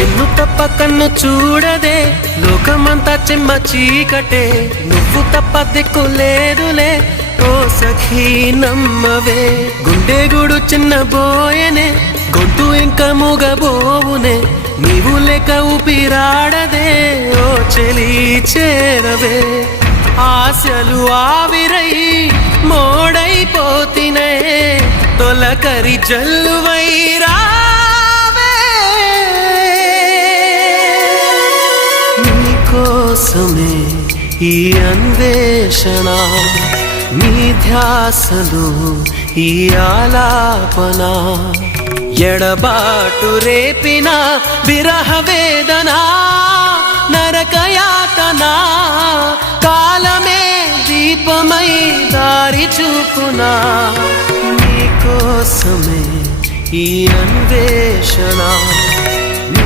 నిన్ను తప్ప కన్ను చూడదే లోకమంతా చెమ్మ చీకటే నువ్వు తప్ప దిక్కు లేదులే ఓ సఖీ నమ్మవే గుండె గుడు చిన్న బోయనే గొంతు ఇంకా మూగబోవునే నీవు లేక ఊపిరాడదే ఓ చెలి చేరవే ఆశలు ఆవిరై మోడైపోతినే తొలకరి జల్లువైరా కోసమే ఈ అన్వేషణ నీ ధ్యాసలో ఈ ఆలాపన ఎడబాటు రేపిన విరహ వేదన నరకయాతన కాలమే దీపమై దారి చూపునా నీ కోసమే ఈ అన్వేషణ